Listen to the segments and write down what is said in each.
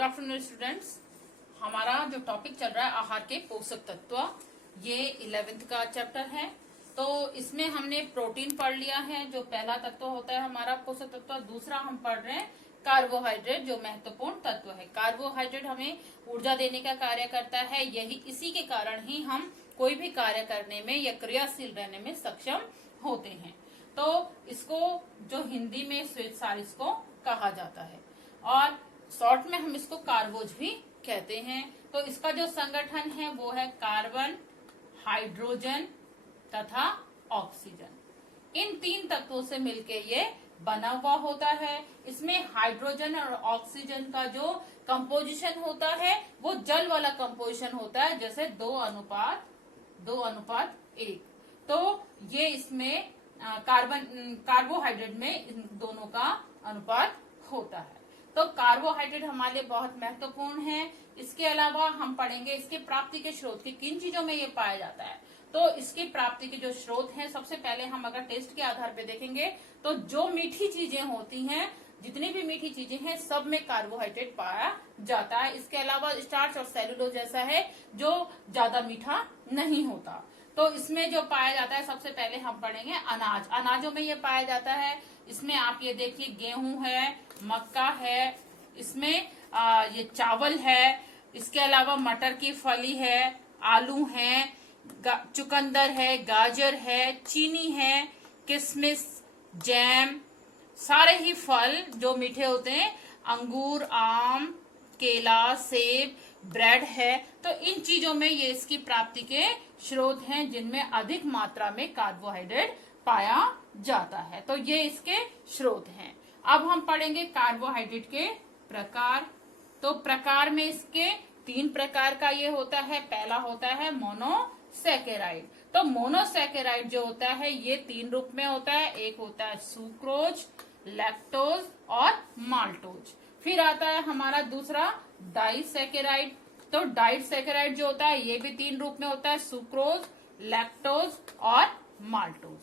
Good afternoon students. हमारा जो topic चल रहा है आहार के पोषक तत्व, ये 11th का चैप्टर है। तो इसमें हमने प्रोटीन पढ़ लिया है, जो पहला तत्व होता है हमारा पोषक तत्व। दूसरा हम पढ़ रहे हैं कार्बोहाइड्रेट, जो महत्वपूर्ण तत्व है। कार्बोहाइड्रेट हमें ऊर्जा देने का कार्य करता है। यही इसी के कारण ही हम कोई भी कार्य करने में या क्रियाशील रहने में सक्षम होते हैं। तो इसको जो हिंदी में श्वेतसार को कहा जाता है और शॉर्ट में हम इसको कार्बोज भी कहते हैं। तो इसका जो संगठन है वो है कार्बन, हाइड्रोजन तथा ऑक्सीजन। इन तीन तत्वों से मिलके ये बना हुआ होता है। इसमें हाइड्रोजन और ऑक्सीजन का जो कंपोजिशन होता है वो जल वाला कंपोजिशन होता है, जैसे 2:1। तो ये इसमें कार्बोहाइड्रेट में इन दोनों का अनुपात होता है। तो कार्बोहाइड्रेट हमारे लिए बहुत महत्वपूर्ण है। इसके अलावा हम पढ़ेंगे इसके प्राप्ति के स्रोत की किन चीजों में ये पाया जाता है। तो इसकी प्राप्ति के जो स्रोत हैं, सबसे पहले हम अगर टेस्ट के आधार पे देखेंगे तो जो मीठी चीजें होती हैं, जितनी भी मीठी चीजें हैं, सब में कार्बोहाइड्रेट पाया जाता है। इसके अलावा स्टार्च और सेलुलोज जैसा है जो ज्यादा मीठा नहीं होता। तो इसमें जो पाया जाता है, सबसे पहले हम पढ़ेंगे अनाज। अनाजों में ये पाया जाता है। इसमें आप ये देखिए, गेहूं है, मक्का है, इसमें ये चावल है। इसके अलावा मटर की फली है, आलू है, चुकंदर है, गाजर है, चीनी है, किशमिश, जैम, सारे ही फल जो मीठे होते हैं, अंगूर, आम, केला, सेब, ब्रेड है। तो इन चीजों में ये इसकी प्राप्ति के स्रोत हैं, जिनमें अधिक मात्रा में कार्बोहाइड्रेट पाया जाता है। तो ये इसके स्रोत हैं। अब हम पढ़ेंगे कार्बोहाइड्रेट के प्रकार। तो प्रकार में इसके 3 प्रकार का ये होता है। पहला होता है मोनोसैकेराइड। तो मोनोसैकेराइड जो होता है ये 3 रूप में होता है। एक होता है सुक्रोज, लैक्टोज और माल्टोज। फिर आता है हमारा दूसरा डाइसैकेराइड। तो डाइसैकेराइड जो होता है ये भी 3 रूप में होता है, सुक्रोज, लैक्टोज और माल्टोज।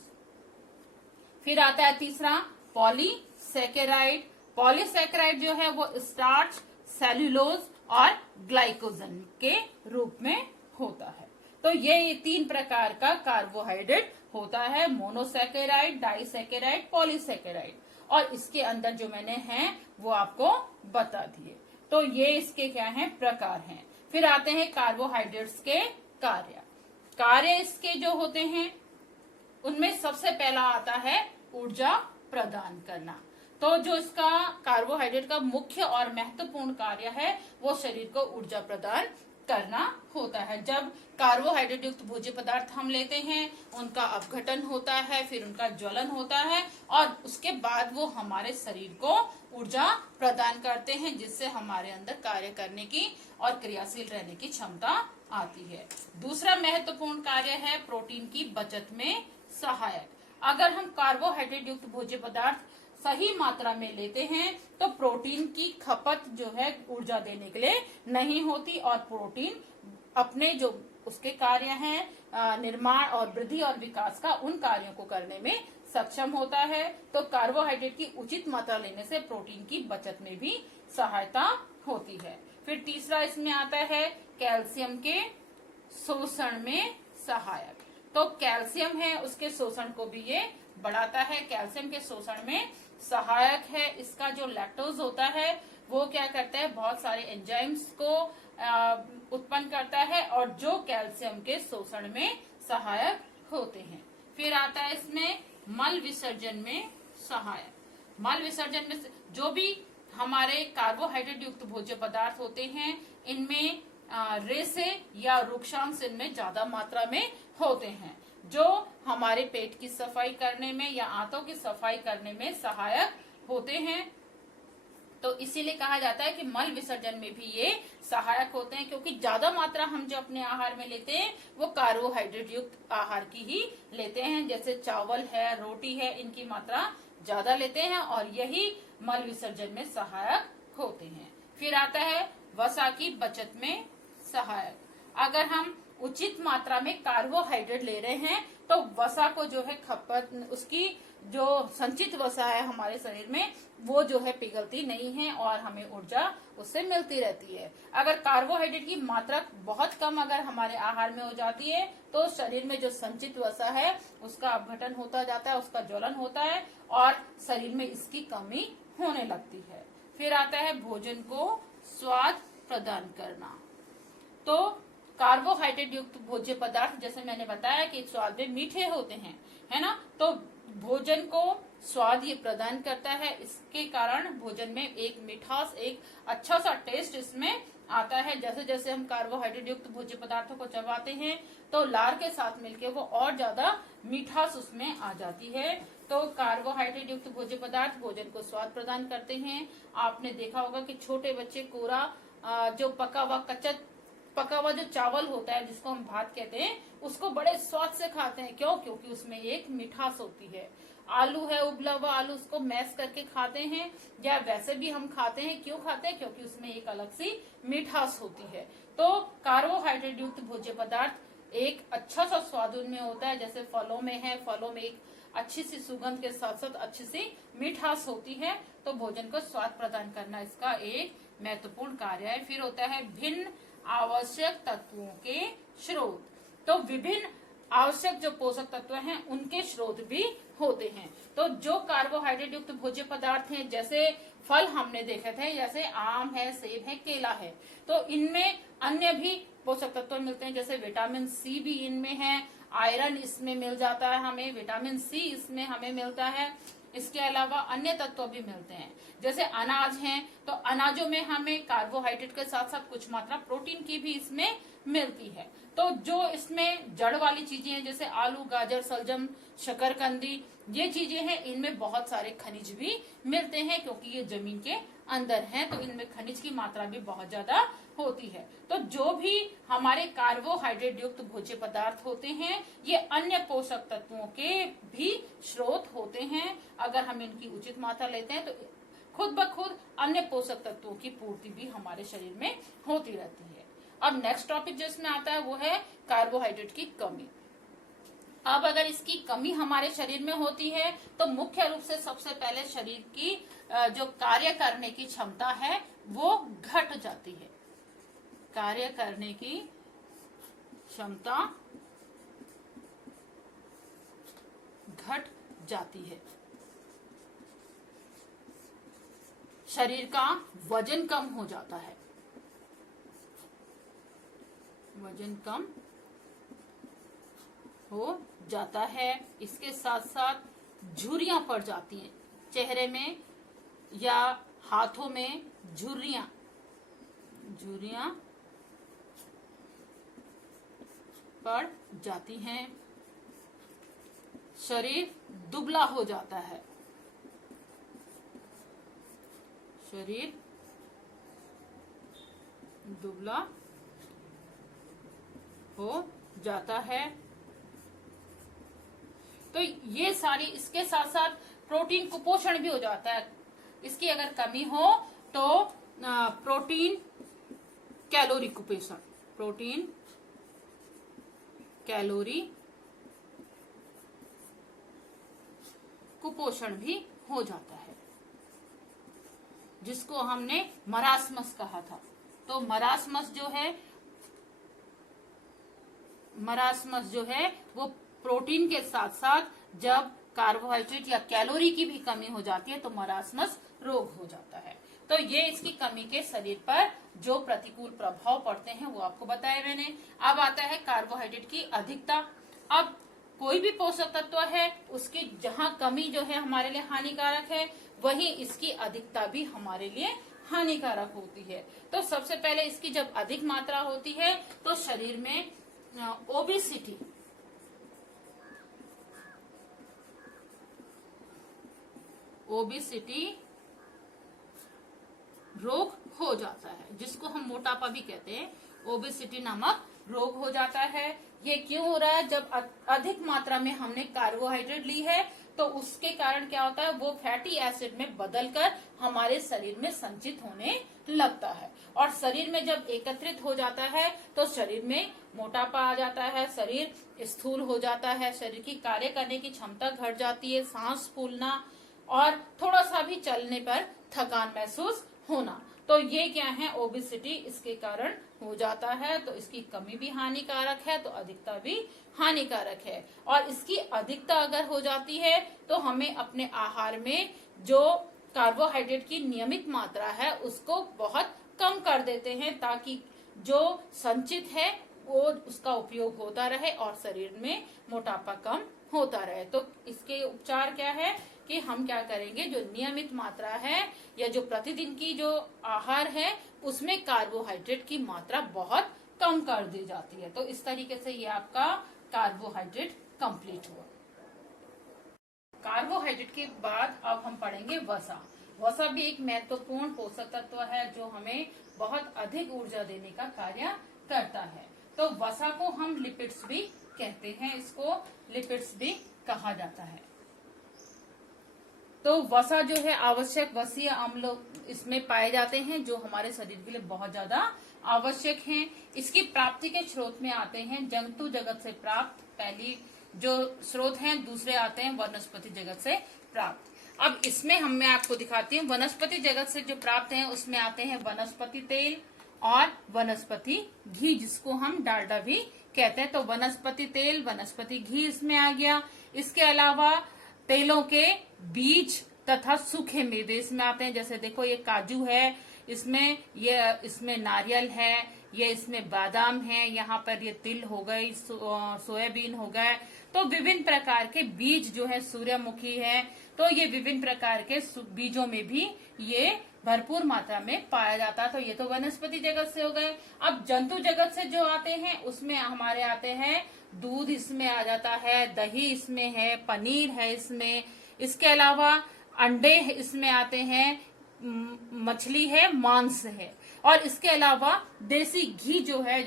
फिर आता है तीसरा पॉलीसैकेराइड। पॉलीसैकेराइड जो है वो स्टार्च, सेल्यूलोज और ग्लाइकोजन के रूप में होता है। तो ये 3 प्रकार का कार्बोहाइड्रेट होता है, मोनोसैकेराइड, डाइसैकेराइड, पॉलीसैकेराइड। और इसके अंदर जो मैंने हैं वो आपको बता दिए। तो ये इसके क्या हैं, प्रकार हैं। फिर आते हैं कार्बोहाइड्रेट्स के कार्य। कार्य इसके जो होते हैं उनमें सबसे पहला आता है ऊर्जा प्रदान करना। तो जो इसका कार्बोहाइड्रेट का मुख्य और महत्वपूर्ण कार्य है वो शरीर को ऊर्जा प्रदान करना होता है। जब कार्बोहाइड्रेट युक्त भोज्य पदार्थ हम लेते हैं, उनका अपघटन होता है, फिर उनका ज्वलन होता है और उसके बाद वो हमारे शरीर को ऊर्जा प्रदान करते हैं, जिससे हमारे अंदर कार्य करने की और क्रियाशील रहने की क्षमता आती है। दूसरा महत्वपूर्ण कार्य है प्रोटीन की बचत में सहायक। अगर हम कार्बोहाइड्रेट युक्त भोज्य पदार्थ सही मात्रा में लेते हैं तो प्रोटीन की खपत जो है ऊर्जा देने के लिए नहीं होती और प्रोटीन अपने जो उसके कार्य हैं, निर्माण और वृद्धि और विकास का, उन कार्यों को करने में सक्षम होता है। तो कार्बोहाइड्रेट की उचित मात्रा लेने से प्रोटीन की बचत में भी सहायता होती है। फिर तीसरा इसमें आता है कैल्शियम के शोषण में सहायक। तो कैल्शियम है उसके शोषण को भी ये बढ़ाता है, कैल्शियम के शोषण में सहायक है। इसका जो लैक्टोज होता है वो क्या करता है, बहुत सारे एंजाइम्स को उत्पन्न करता है और जो कैल्शियम के शोषण में सहायक होते हैं। फिर आता है इसमें मल विसर्जन में सहायक। मल विसर्जन में जो भी हमारे कार्बोहाइड्रेट युक्त भोज्य पदार्थ होते हैं, इनमें रेसे या रुक्षांश इनमें ज्यादा मात्रा में होते हैं, जो हमारे पेट की सफाई करने में या आंतों की सफाई करने में सहायक होते हैं। तो इसीलिए कहा जाता है कि मल विसर्जन में भी ये सहायक होते हैं, क्योंकि ज्यादा मात्रा हम जो अपने आहार में लेते हैं वो कार्बोहाइड्रेट युक्त आहार की ही लेते हैं, जैसे चावल है, रोटी है, इनकी मात्रा ज्यादा लेते हैं और यही मल विसर्जन में सहायक होते हैं। फिर आता है वसा की बचत में सहायक। अगर हम उचित मात्रा में कार्बोहाइड्रेट ले रहे हैं तो वसा को जो है खपत, उसकी जो संचित वसा है हमारे शरीर में वो जो है पिघलती नहीं है और हमें ऊर्जा उससे मिलती रहती है। अगर कार्बोहाइड्रेट की मात्रा बहुत कम अगर हमारे आहार में हो जाती है तो शरीर में जो संचित वसा है उसका अपघटन होता जाता है, उसका ज्वलन होता है और शरीर में इसकी कमी होने लगती है। फिर आता है भोजन को स्वाद प्रदान करना। तो कार्बोहाइड्रेट युक्त भोज्य पदार्थ जैसे मैंने बताया कि स्वाद में मीठे होते हैं, है ना, तो भोजन को स्वाद ये प्रदान करता है। इसके कारण भोजन में एक मिठास, एक अच्छा सा टेस्ट इसमें आता है। जैसे जैसे हम कार्बोहाइड्रेट युक्त भोज्य पदार्थों को चबाते हैं तो लार के साथ मिलके वो और ज्यादा मिठास उसमें आ जाती है। तो कार्बोहाइड्रेट युक्त भोज्य पदार्थ भोजन को स्वाद प्रदान करते हैं। आपने देखा होगा कि छोटे बच्चे कोरा जो पका हुआ जो चावल होता है जिसको हम भात कहते हैं उसको बड़े स्वाद से खाते हैं। क्यों? क्योंकि उसमें एक मिठास होती है। आलू है, उबला हुआ आलू, उसको मैश करके खाते हैं या वैसे भी हम खाते हैं। क्यों खाते हैं? क्योंकि उसमें एक अलग सी मिठास होती है। तो कार्बोहाइड्रेट युक्त भोज्य पदार्थ एक अच्छा सा स्वाद उनमें होता है। जैसे फलों में है, फलों में एक अच्छी सी सुगंध के साथ साथ अच्छी सी मिठास होती है। तो भोजन को स्वाद प्रदान करना इसका एक महत्वपूर्ण कार्य है। फिर होता है भिन्न आवश्यक तत्वों के स्रोत। तो विभिन्न आवश्यक जो पोषक तत्व हैं उनके स्रोत भी होते हैं। तो जो कार्बोहाइड्रेट युक्त भोज्य पदार्थ हैं, जैसे फल हमने देखे थे, जैसे आम है, सेब है, केला है, तो इनमें अन्य भी पोषक तत्व मिलते हैं। जैसे विटामिन सी भी इनमें है, आयरन इसमें मिल जाता है हमें, विटामिन सी इसमें हमें मिलता है। इसके अलावा अन्य तत्व भी मिलते हैं। जैसे अनाज हैं तो अनाजों में हमें कार्बोहाइड्रेट के साथ साथ कुछ मात्रा प्रोटीन की भी इसमें मिलती है। तो जो इसमें जड़ वाली चीजें हैं जैसे आलू, गाजर, सलजम, शकरकंदी, ये चीजें हैं, इनमें बहुत सारे खनिज भी मिलते हैं क्योंकि ये जमीन के अंदर हैं, तो इनमें खनिज की मात्रा भी बहुत ज्यादा होती है। तो जो भी हमारे कार्बोहाइड्रेट युक्त भोज्य पदार्थ होते हैं ये अन्य पोषक तत्वों के भी स्रोत होते हैं। अगर हम इनकी उचित मात्रा लेते हैं तो खुद ब खुद अन्य पोषक तत्वों की पूर्ति भी हमारे शरीर में होती रहती है। अब नेक्स्ट टॉपिक जो इसमें आता है वो है कार्बोहाइड्रेट की कमी। अब अगर इसकी कमी हमारे शरीर में होती है तो मुख्य रूप से सबसे पहले शरीर की जो कार्य करने की क्षमता है वो घट जाती है। कार्य करने की क्षमता घट जाती है। शरीर का वजन कम हो जाता है, वजन कम हो जाता है। इसके साथ साथ झुर्रियां पड़ जाती हैं चेहरे में या हाथों में, झुर्रियां पड़ जाती हैं। शरीर दुबला हो जाता है, शरीर दुबला हो जाता है। तो ये सारी, इसके साथ साथ प्रोटीन कुपोषण भी हो जाता है। इसकी अगर कमी हो तो प्रोटीन कैलोरी कुपोषण, प्रोटीन कैलोरी कुपोषण भी हो जाता है, जिसको हमने मरासमस कहा था। तो मरासमस जो है वो प्रोटीन के साथ साथ जब कार्बोहाइड्रेट या कैलोरी की भी कमी हो जाती है तो मरासमस रोग हो जाता है। तो ये इसकी कमी के शरीर पर जो प्रतिकूल प्रभाव पड़ते हैं वो आपको बताया मैंने। अब आता है कार्बोहाइड्रेट की अधिकता। अब कोई भी पोषक तत्व है उसकी जहां कमी जो है हमारे लिए हानिकारक है, वही इसकी अधिकता भी हमारे लिए हानिकारक होती है। तो सबसे पहले इसकी जब अधिक मात्रा होती है तो शरीर में ओबेसिटी रोग हो जाता है, जिसको हम मोटापा भी कहते हैं। ओबेसिटी नामक रोग हो जाता है। ये क्यों हो रहा है? जब अधिक मात्रा में हमने कार्बोहाइड्रेट ली है तो उसके कारण क्या होता है, वो फैटी एसिड में बदलकर हमारे शरीर में संचित होने लगता है और शरीर में जब एकत्रित हो जाता है तो शरीर में मोटापा आ जाता है, शरीर स्थूल हो जाता है, शरीर की कार्य करने की क्षमता घट जाती है, सांस फूलना और थोड़ा सा भी चलने पर थकान महसूस होना। तो ये क्या है, ओबेसिटी इसके कारण हो जाता है। तो इसकी कमी भी हानिकारक है तो अधिकता भी हानिकारक है। और इसकी अधिकता अगर हो जाती है तो हमें अपने आहार में जो कार्बोहाइड्रेट की नियमित मात्रा है उसको बहुत कम कर देते हैं, ताकि जो संचित है वो उसका उपयोग होता रहे और शरीर में मोटापा कम होता रहे। तो इसके उपचार क्या है कि हम क्या करेंगे, जो नियमित मात्रा है या जो प्रतिदिन की जो आहार है उसमें कार्बोहाइड्रेट की मात्रा बहुत कम कर दी जाती है। तो इस तरीके से ये आपका कार्बोहाइड्रेट कंप्लीट हुआ। कार्बोहाइड्रेट के बाद अब हम पढ़ेंगे वसा। वसा भी एक महत्वपूर्ण पोषक तत्व है जो हमें बहुत अधिक ऊर्जा देने का कार्य करता है। तो वसा को हम लिपिड्स भी कहते हैं, इसको लिपिड्स भी कहा जाता है। तो वसा जो है आवश्यक वसीय अम्ल इसमें पाए जाते हैं जो हमारे शरीर के लिए बहुत ज्यादा आवश्यक हैं। इसकी प्राप्ति के स्रोत में आते हैं जंतु जगत से प्राप्त, पहली जो स्रोत हैं, दूसरे आते हैं वनस्पति जगत से प्राप्त। अब इसमें मैं आपको दिखाती हूँ, वनस्पति जगत से जो प्राप्त हैं उसमें आते हैं वनस्पति तेल और वनस्पति घी, जिसको हम डालडा भी कहते हैं। तो वनस्पति तेल, वनस्पति घी इसमें आ गया। इसके अलावा तेलों के बीज तथा सूखे मेवे इसमें आते हैं। जैसे देखो ये काजू है, इसमें नारियल है, ये इसमें बादाम है, यहाँ पर ये तिल हो गई, सोयाबीन हो गए। तो विभिन्न प्रकार के बीज जो है, सूर्यमुखी है, तो ये विभिन्न प्रकार के बीजों में भी ये भरपूर मात्रा में पाया जाता है। तो ये तो वनस्पति जगत से हो गए। अब जंतु जगत से जो आते हैं उसमें हमारे आते हैं दूध, इसमें आ जाता है, दही इसमें है, पनीर है इसमें, इसके अलावा अंडे इसमें आते हैं, मछली है, मांस है, और इसके अलावा देसी घी जो है,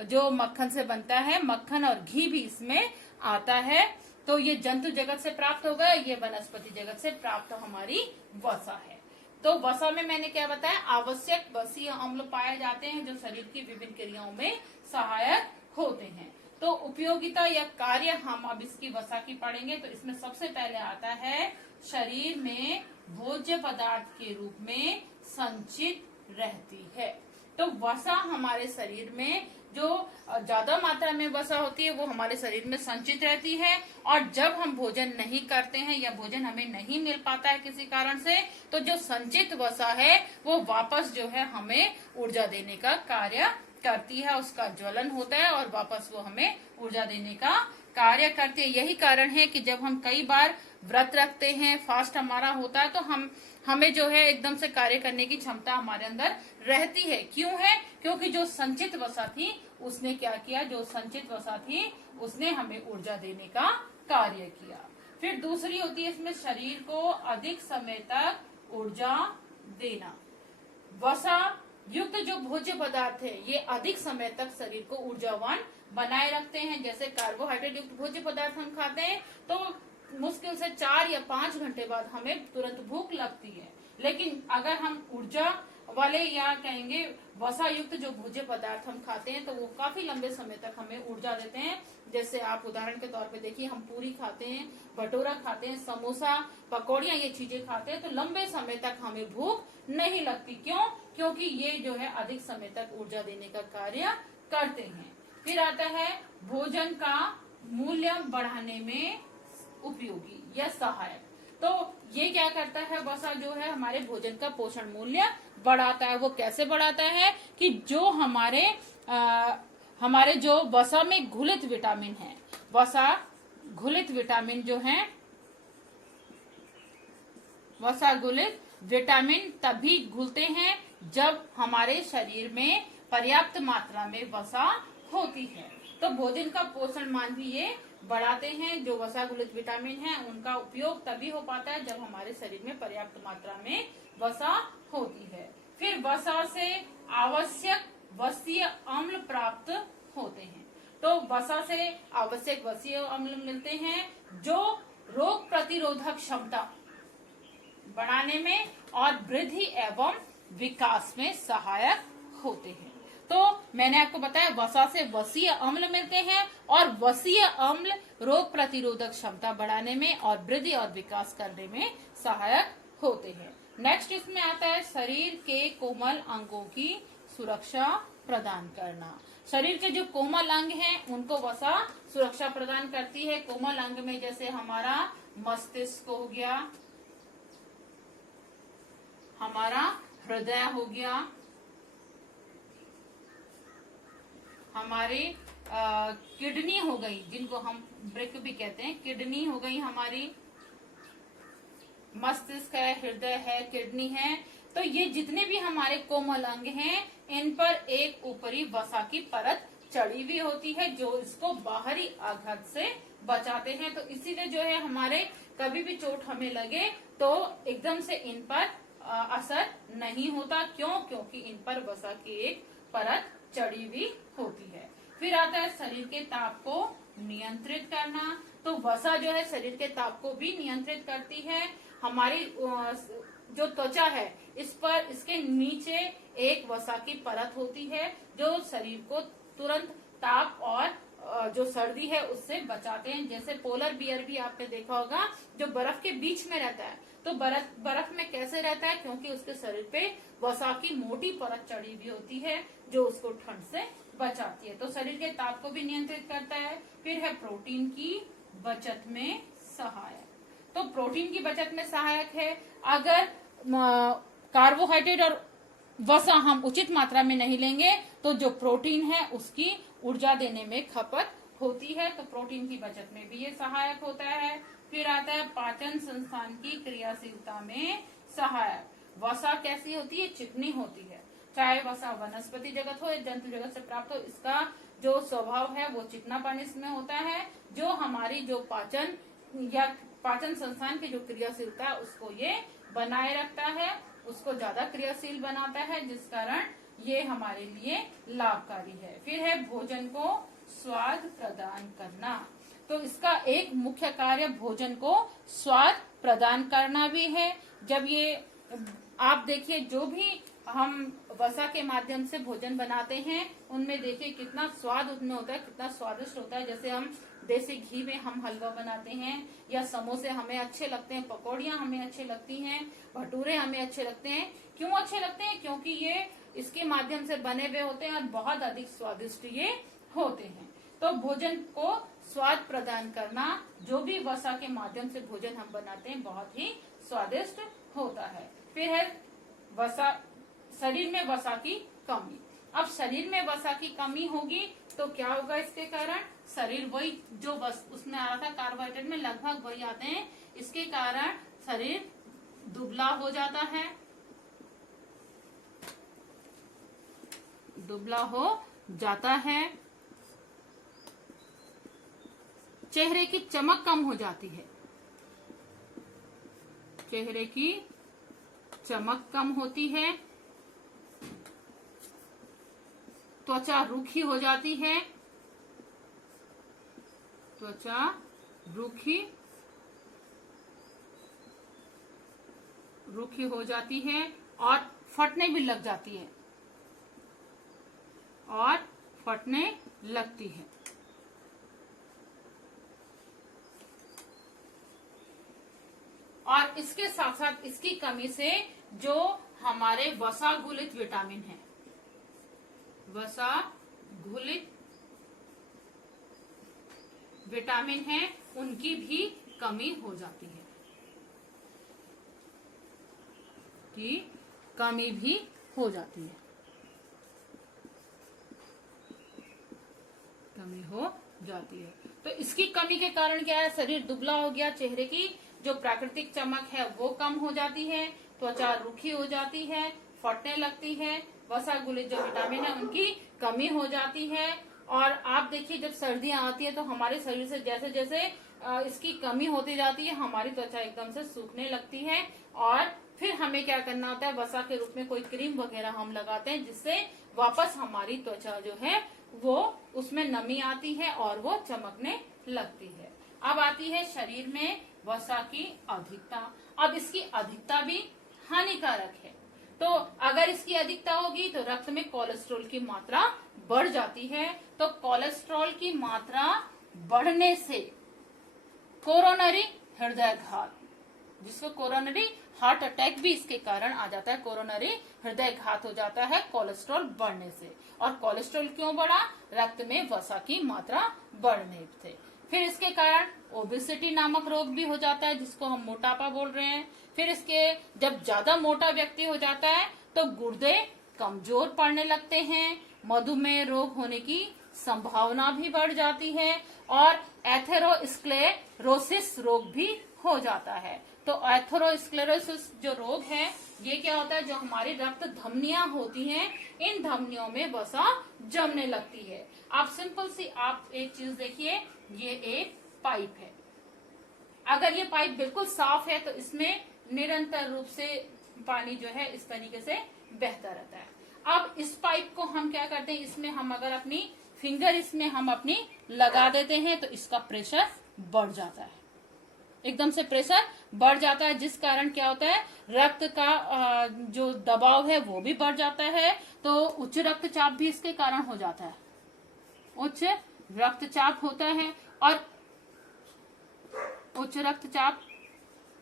जो मक्खन से बनता है, मक्खन और घी भी इसमें आता है। तो ये जंतु जगत से प्राप्त हो गया, ये वनस्पति जगत से प्राप्त हमारी वसा है। तो वसा में मैंने क्या बताया, आवश्यक वसीय अम्ल पाए जाते हैं जो शरीर की विभिन्न क्रियाओं में सहायक होते हैं। तो उपयोगिता या कार्य हम अब इसकी वसा की पढ़ेंगे। तो इसमें सबसे पहले आता है शरीर में भोज्य पदार्थ के रूप में संचित रहती है। तो वसा हमारे शरीर में जो ज्यादा मात्रा में वसा होती है वो हमारे शरीर में संचित रहती है, और जब हम भोजन नहीं करते हैं या भोजन हमें नहीं मिल पाता है किसी कारण से, तो जो संचित वसा है वो वापस जो है हमें ऊर्जा देने का कार्य करती है, उसका ज्वलन होता है और वापस वो हमें ऊर्जा देने का कार्य करती है। यही कारण है कि जब हम कई बार व्रत रखते हैं, फास्ट हमारा होता है, तो हमें जो है एकदम से कार्य करने की क्षमता हमारे अंदर रहती है। क्यों है? क्योंकि जो संचित वसा थी उसने क्या किया, जो संचित वसा थी उसने हमें ऊर्जा देने का कार्य किया। फिर दूसरी होती है इसमें शरीर को अधिक समय तक ऊर्जा देना। वसा युक्त जो भोज्य पदार्थ है ये अधिक समय तक शरीर को ऊर्जावान बनाए रखते हैं। जैसे कार्बोहाइड्रेट युक्त भोज्य पदार्थ हम खाते हैं तो मुश्किल से 4 या 5 घंटे बाद हमें तुरंत भूख लगती है, लेकिन अगर हम ऊर्जा वाले या कहेंगे वसा युक्त जो भोज्य पदार्थ हम खाते हैं तो वो काफी लंबे समय तक हमें ऊर्जा देते हैं। जैसे आप उदाहरण के तौर पे देखिए, हम पूरी खाते हैं, भटूरा खाते हैं, समोसा, पकौड़ियाँ, ये चीजें खाते हैं तो लंबे समय तक हमें भूख नहीं लगती। क्यों? क्योंकि ये जो है अधिक समय तक ऊर्जा देने का कार्य करते हैं। फिर आता है भोजन का मूल्य बढ़ाने में उपयोगी या सहायक। तो ये क्या करता है, वसा जो है हमारे भोजन का पोषण मूल्य बढ़ाता है। वो कैसे बढ़ाता है कि जो हमारे जो वसा में घुलित विटामिन है, वसा घुलित विटामिन जो है, वसा घुलित विटामिन तभी घुलते हैं जब हमारे शरीर में पर्याप्त मात्रा में वसा होती है। तो भोजन का पोषण मान भी ये बढ़ाते हैं। जो वसा घुलित विटामिन है उनका उपयोग तभी हो पाता है जब हमारे शरीर में पर्याप्त मात्रा में वसा होती है। फिर वसा से आवश्यक वसीय अम्ल प्राप्त होते हैं। तो वसा से आवश्यक वसीय अम्ल मिलते हैं जो रोग प्रतिरोधक क्षमता बढ़ाने में और वृद्धि एवं विकास में सहायक होते हैं। तो मैंने आपको बताया वसा से वसीय अम्ल मिलते हैं और वसीय अम्ल रोग प्रतिरोधक क्षमता बढ़ाने में और वृद्धि और विकास करने में सहायक होते हैं। नेक्स्ट इसमें आता है शरीर के कोमल अंगों की सुरक्षा प्रदान करना। शरीर के जो कोमल अंग हैं उनको वसा सुरक्षा प्रदान करती है। कोमल अंग में जैसे हमारा मस्तिष्क हो गया, हमारा हृदय हो गया, हमारी किडनी हो गई, जिनको हम ब्रेक भी कहते हैं, किडनी हो गई हमारी, मस्तिष्क है, हृदय है, किडनी है। तो ये जितने भी हमारे कोमल अंग हैं इन पर एक ऊपरी वसा की परत चढ़ी हुई होती है जो इसको बाहरी आघात से बचाते हैं। तो इसीलिए जो है हमारे कभी भी चोट हमें लगे तो एकदम से इन पर असर नहीं होता। क्यों? क्योंकि इन पर वसा की एक परत चढ़ी हुई होती है। फिर आता है शरीर के ताप को नियंत्रित करना। तो वसा जो है शरीर के ताप को भी नियंत्रित करती है। हमारी जो त्वचा है इस पर, इसके नीचे एक वसा की परत होती है जो शरीर को तुरंत ताप और जो सर्दी है उससे बचाते हैं। जैसे पोलर बियर भी आपने देखा होगा जो बर्फ के बीच में रहता है, तो बर्फ में कैसे रहता है? क्योंकि उसके शरीर पे वसा की मोटी परत चढ़ी हुई होती है जो उसको ठंड से बचाती है। तो शरीर के ताप को भी नियंत्रित करता है। फिर है प्रोटीन की बचत में सहायक। तो प्रोटीन की बचत में सहायक है। अगर कार्बोहाइड्रेट और वसा हम उचित मात्रा में नहीं लेंगे तो जो प्रोटीन है उसकी ऊर्जा देने में खपत होती है। तो प्रोटीन की बचत में भी ये सहायक होता है। फिर आता है पाचन संस्थान की क्रियाशीलता में सहायक। वसा कैसी होती है? चिकनी होती है। चाहे वसा वनस्पति जगत हो या जंतु जगत से प्राप्त हो, इसका जो स्वभाव है वो चिकनापन इसमें होता है जो हमारी जो पाचन या पाचन संस्थान की जो क्रियाशीलता है उसको ये बनाए रखता है, उसको ज्यादा क्रियाशील बनाता है, जिस कारण ये हमारे लिए लाभकारी है। फिर है भोजन को स्वाद प्रदान करना। तो इसका एक मुख्य कार्य भोजन को स्वाद प्रदान करना भी है। जब ये आप देखिए जो भी हम वसा के माध्यम से भोजन बनाते हैं उनमें देखिए कितना स्वाद उसमें होता है, कितना स्वादिष्ट होता है। जैसे हम देसी घी में हम हलवा बनाते हैं या समोसे हमें अच्छे लगते हैं, पकौड़ियाँ हमें अच्छे लगती हैं, भटूरे हमें अच्छे लगते हैं। क्यों अच्छे लगते हैं? क्योंकि ये इसके माध्यम से बने हुए होते हैं और बहुत अधिक स्वादिष्ट ये होते हैं। तो भोजन को स्वाद प्रदान करना, जो भी वसा के माध्यम से भोजन हम बनाते हैं बहुत ही स्वादिष्ट होता है। फिर है वसा, शरीर में वसा की कमी। अब शरीर में वसा की कमी होगी तो क्या होगा? इसके कारण शरीर वही जो उसमें आ रहा था कार्बोहाइड्रेट में लगभग वही आते हैं। इसके कारण शरीर दुबला हो जाता है, दुबला हो जाता है। चेहरे की चमक कम हो जाती है, चेहरे की चमक कम होती है, त्वचा रूखी हो जाती है, त्वचा रूखी हो जाती है और फटने भी लग जाती है और फटने लगती है। और इसके साथ साथ इसकी कमी से जो हमारे वसा घुलित विटामिन है, वसा घुलित विटामिन है, उनकी भी कमी हो जाती है, की कमी भी हो जाती है, कमी हो जाती है। तो इसकी कमी के कारण क्या है? शरीर दुबला हो गया, चेहरे की जो प्राकृतिक चमक है वो कम हो जाती है, त्वचा रूखी हो जाती है, फटने लगती है, वसा घुलित जो विटामिन है उनकी कमी हो जाती है। और आप देखिए जब सर्दियां आती है तो हमारे शरीर से जैसे जैसे इसकी कमी होती जाती है हमारी त्वचा एकदम से सूखने लगती है और फिर हमें क्या करना होता है? वसा के रूप में कोई क्रीम वगैरह हम लगाते हैं जिससे वापस हमारी त्वचा जो है वो उसमें नमी आती है और वो चमकने लगती है। अब आती है शरीर में वसा की अधिकता। अब इसकी अधिकता भी हानिकारक है। तो अगर इसकी अधिकता होगी तो रक्त में कोलेस्ट्रॉल की मात्रा बढ़ जाती है। तो कोलेस्ट्रॉल की मात्रा बढ़ने से कोरोनरी हृदयघात, जिसको कोरोनरी हार्ट अटैक भी इसके कारण आ जाता है, कोरोनरी हृदयघात हो जाता है कोलेस्ट्रॉल बढ़ने से। और कोलेस्ट्रॉल क्यों बढ़ा? रक्त में वसा की मात्रा बढ़ने से। फिर इसके कारण ओबेसिटी नामक रोग भी हो जाता है, जिसको हम मोटापा बोल रहे हैं। फिर इसके जब ज्यादा मोटा व्यक्ति हो जाता है तो गुर्दे कमजोर पड़ने लगते हैं, मधुमेह रोग होने की संभावना भी बढ़ जाती है और एथेरोस्क्लेरोसिस रोग भी हो जाता है। तो एथेरोस्क्लेरोसिस जो रोग है ये क्या होता है? जो हमारी रक्त धमनियां होती हैं, इन धमनियों में वसा जमने लगती है। आप सिंपल सी आप एक चीज देखिए, ये एक पाइप है। अगर ये पाइप बिल्कुल साफ है तो इसमें निरंतर रूप से पानी जो है इस तरीके से बहता रहता है। अब इस पाइप को हम क्या करते हैं, इसमें हम अगर अपनी फिंगर इसमें हम अपनी लगा देते हैं तो इसका प्रेशर बढ़ जाता है, एकदम से प्रेशर बढ़ जाता है, जिस कारण क्या होता है, रक्त का जो दबाव है वो भी बढ़ जाता है। तो उच्च रक्तचाप भी इसके कारण हो जाता है, उच्च रक्तचाप होता है और उच्च रक्तचाप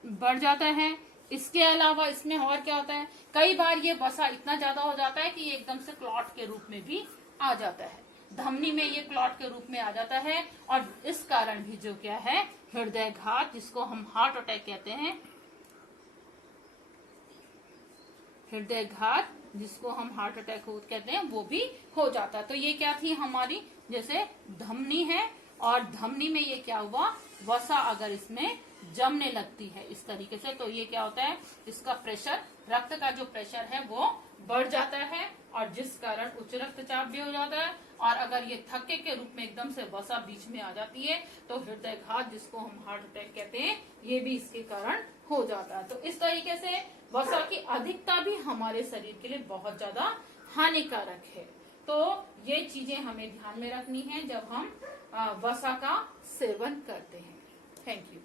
बढ़ जाता है। इसके अलावा इसमें और क्या होता है, कई बार ये वसा इतना ज्यादा हो जाता है कि ये एकदम से क्लॉट के रूप में भी आ जाता है, धमनी में ये क्लॉट के रूप में आ जाता है और इस कारण भी जो क्या है, हृदयघात, जिसको हम हार्ट अटैक कहते हैं, हृदयघात जिसको हम हार्ट अटैक कहते हैं, वो भी हो जाता है। तो ये क्या थी हमारी, जैसे धमनी है और धमनी में ये क्या हुआ, वसा अगर इसमें जमने लगती है इस तरीके से, तो ये क्या होता है, इसका प्रेशर, रक्त का जो प्रेशर है वो बढ़ जाता है और जिस कारण उच्च रक्तचाप भी हो जाता है। और अगर ये थक्के के रूप में एकदम से वसा बीच में आ जाती है तो हृदयघात, जिसको हम हार्ट अटैक कहते हैं, ये भी इसके कारण हो जाता है। तो इस तरीके से वसा की अधिकता भी हमारे शरीर के लिए बहुत ज्यादा हानिकारक है। तो ये चीजें हमें ध्यान में रखनी है जब हम वसा का सेवन करते हैं। Thank you.